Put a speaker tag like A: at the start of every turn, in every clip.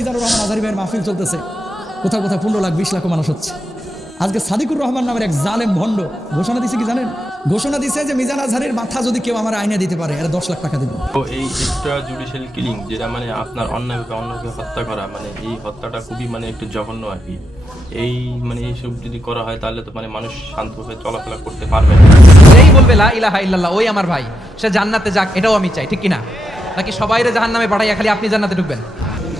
A: মিজানুর রহমান আজারি ভাইয়ের মাহফিল চলতেছে। কোথাও কোথাও পনেরো লাখ বিশ লাখ মানুষ হচ্ছে। আজকে সাদিকুর রহমান নামের এক জালেম ভণ্ড ঘোষণা দিছে কি জানেন? ঘোষণা দিছে যে মিজান আজহারের মাথা যদি কেউ আমার আইনে দিতে পারে এর দশ লাখ টাকা দেবো।
B: তো এই এক্সট্রা জুডিশিয়াল কিলিং যেটা মানে আপনার অন্যায়ভাবে অন্যকে হত্যা করা মানে এই হত্যাটা খুবই মানে একটু জঘন্য আর কি। এই মানে এইসব যদি করা হয় তাহলে তো মানে মানুষ শান্তভাবে চলাফেরা করতে পারবে না।
C: যেই বলবে লা ইলাহা ইল্লাল্লাহ ওই আমার ভাই সে জান্নাতে যাক এটাও আমি চাই ঠিক কি না নাকি সবাইরে জাহান্নামে পাঠাইয়া খালি আপনি জান্নাতে ঢুকবেন?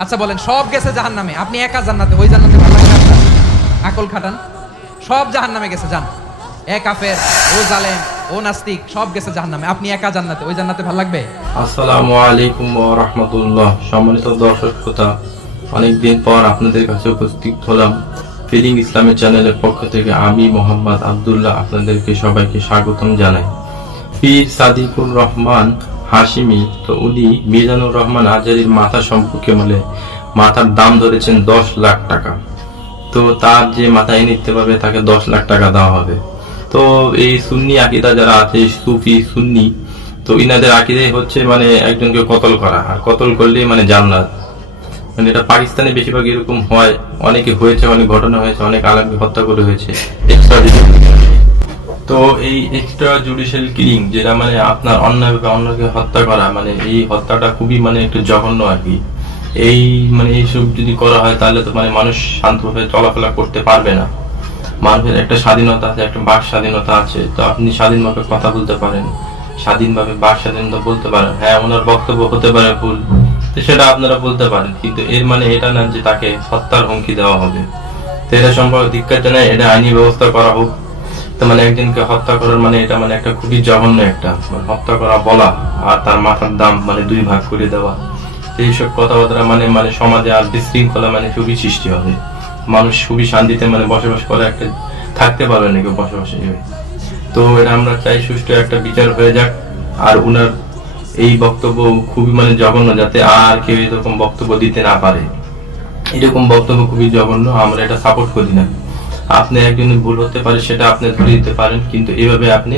C: আচ্ছা বলেন, সব গেছে জাহান্নামে। আপনি একা জান্নাতে, ওই জান্নাতে ভালো লাগে আপনার? আকল খাটান। সব জাহান্নামে গেছে জান এ কাফের, ও জালেম, ও নাস্তিক, সব গেছে জাহান্নামে। আপনি একা জান্নাতে, ওই জান্নাতে ভালো লাগবে?
B: আসসালামু আলাইকুম সম্মানিত দর্শক শ্রোতা, অনেকদিন পর আপনাদের কাছে উপস্থিত হলাম। ফিলিং ইসলামের চ্যানেলের পক্ষ থেকে আমি মোহাম্মদ আব্দুল্লাহ আপনাদেরকে সবাইকে স্বাগতম জানাই। পীর সাদিকুর রহমান হাশিমি তো উনি মিজানুর রহমান আজারির মাথা সম্পর্কে বলে মাথার দাম ধরেছেন দশ লাখ টাকা। তো তার যে মাথা এনে নিতে পারবে তাকে দশ লাখ টাকা দেওয়া হবে। তো এই সুন্নি আকিদা যারা আছে, সুফি, সুন্নি, তো ইনাদের আকিদাই হচ্ছে মানে একজনকে কতল করা। আর কতল করলেই মানে জান্নাত। মানে এটা পাকিস্তানে বেশিরভাগ এরকম হয়। অনেকে হয়েছে, অনেক ঘটনা হয়েছে, অনেক আলাদা হত্যা করে হয়েছে। তো এই এক্সট্রা জুডিশিয়াল কিলিং যেটা মানে আপনার অন্যায়ভাবে অন্যকে হত্যা করা মানে এই হত্যাটা খুবই মানে একটু জঘন্য আর কি। এই মানে এইসব যদি করা হয়, তাহলে তো মানে মানুষ শান্তভাবে চলাফেরা করতে পারবে না। মানুষের একটা স্বাধীনতা আছে, একটা বাক স্বাধীনতা আছে। তো আপনি স্বাধীনভাবে কথা বলতে পারেন, স্বাধীনভাবে বাক স্বাধীনতা বলতে পারেন। হ্যাঁ ওনার বক্তব্য হতে পারে ভুল, তো সেটা আপনারা বলতে পারেন। কিন্তু এর মানে এটা না যে তাকে হত্যার হুমকি দেওয়া হবে। তো এটা সম্পর্কে ধিক্কার জানায়, এটা আইনি ব্যবস্থা করা হোক। মানে একজনকে হত্যা করার মানে এটা মানে একটা খুবই জঘন্য একটা মানে হত্যা করা বলা আর তার মাথার দাম মানে দুই ভাগ করে দেওয়া। এইসব কথাবার্তা মানে মানে সমাজে আর বিশৃঙ্খলা মানে খুবই সৃষ্টি হবে। মানুষ খুবই শান্তিতে মানে বসবাস করে একটা, থাকতে পারবে না কেউ বসবাসে। তো এটা আমরা চাই সুষ্ঠু একটা বিচার হয়ে যাক। আর উনার এই বক্তব্য খুবই মানে জঘন্য, যাতে আর কেউ এরকম বক্তব্য দিতে না পারে। এরকম বক্তব্য খুবই জঘন্য, আমরা এটা সাপোর্ট করি না। আপনি একজনের ভুল হতে পারে, সেটা আপনি ধরে দিতে পারেন, কিন্তু এভাবে আপনি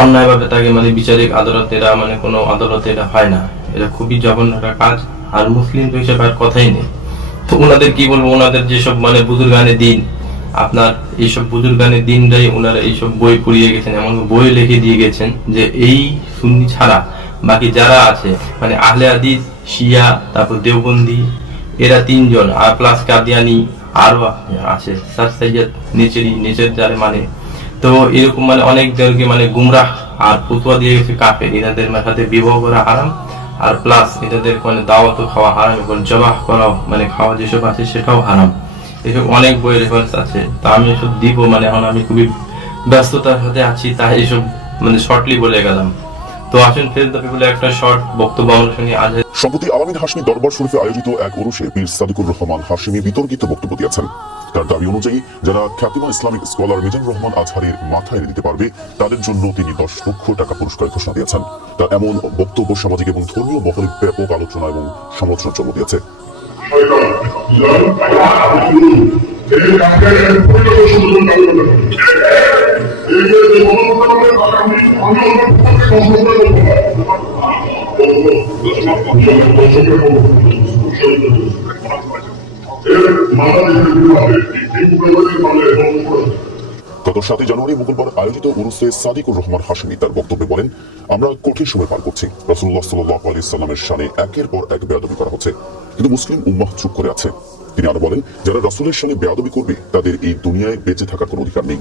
B: অন্যায়ভাবে তাকে মানে বিচারিক আদালতে এরা মানে কোনো আদালতে এটা হয় না। এটা খুবই জঘন্য একটা কাজ, আর মুসলিম তো হিসেবে আর কথাই নেই। তো ওনাদের কি বলব ওনাদের যেসব মানে বুজুর্গানের দিন, আপনার এইসব বুজুর্গানের দিনটাই ওনারা এইসব বই পড়িয়ে গেছেন, এমন বই লিখে দিয়ে গেছেন যে এই সুন্নি ছাড়া বাকি যারা আছে মানে আহলে আদিস শিয়া, তারপর দেওবন্দি, এরা তিনজন, আর প্লাস কাদিয়ানি আরও আছে স্যার সৈয়দ নিচেরই নিচের যারে মানে। তো এরকম মানে অনেক জনকে মানে গুমরাহ আর ফুতুয়া দিয়ে গেছে কাফে এনাদের সাথে বিবাহ করা হারাম। আর প্লাস এনাদের মানে দাওয়াত খাওয়া হারাম এবং জবাহ করাও মানে খাওয়া যেসব আছে সেটাও হারাম। এসব অনেক বই রেফারেন্স আছে। তা আমি এসব দিব মানে এখন আমি খুবই ব্যস্ততার সাথে আছি, তাই এসব মানে শর্টলি বলে গেলাম। তো আসুন ফের দাবি বলে একটা শর্ট বক্তব্য আমরা শুনি আজ
D: সম্প্রতি আলামিন হাসমি দরবার শরীফে আয়োজিত এক ওরসে পীর সাদিকুর রহমান হাসমি বিতর্কিত বক্তব্য দিয়েছেন। তার দাবি অনুযায়ী যারা খ্যাতিমা ইসলামিক স্কলার মিজান রহমান আজহারের মাথায় দিতে পারবে তাদের জন্য তিনি দশ লক্ষ টাকা পুরস্কার ঘোষণা দিয়েছেন। তার এমন বক্তব্য সামাজিক এবং ধর্মীয় মহলে ব্যাপক আলোচনা এবং সমালোচনা জন্ম দিয়েছে।
E: শয়তান
D: গত সাতই জানুয়ারি মঙ্গলবার আয়োজিত উরুসে সাদিকুর রহমান হাসমি তার বক্তব্যে বলেন, আমরা কঠিন সময় পার করছি। রসুল্লাহ সাল্লাহ আলি সাল্লামের সানে একের পর এক বেয়াদবি করা হচ্ছে। কিন্তু মুসলিম উম্মাহ চুপ করে আছে। তিনি আরও বলেন, যারা রসুলের সানে বেয়াদবি করবে, তাদের এই দুনিয়ায় বেঁচে থাকার কোনো অধিকার নেই।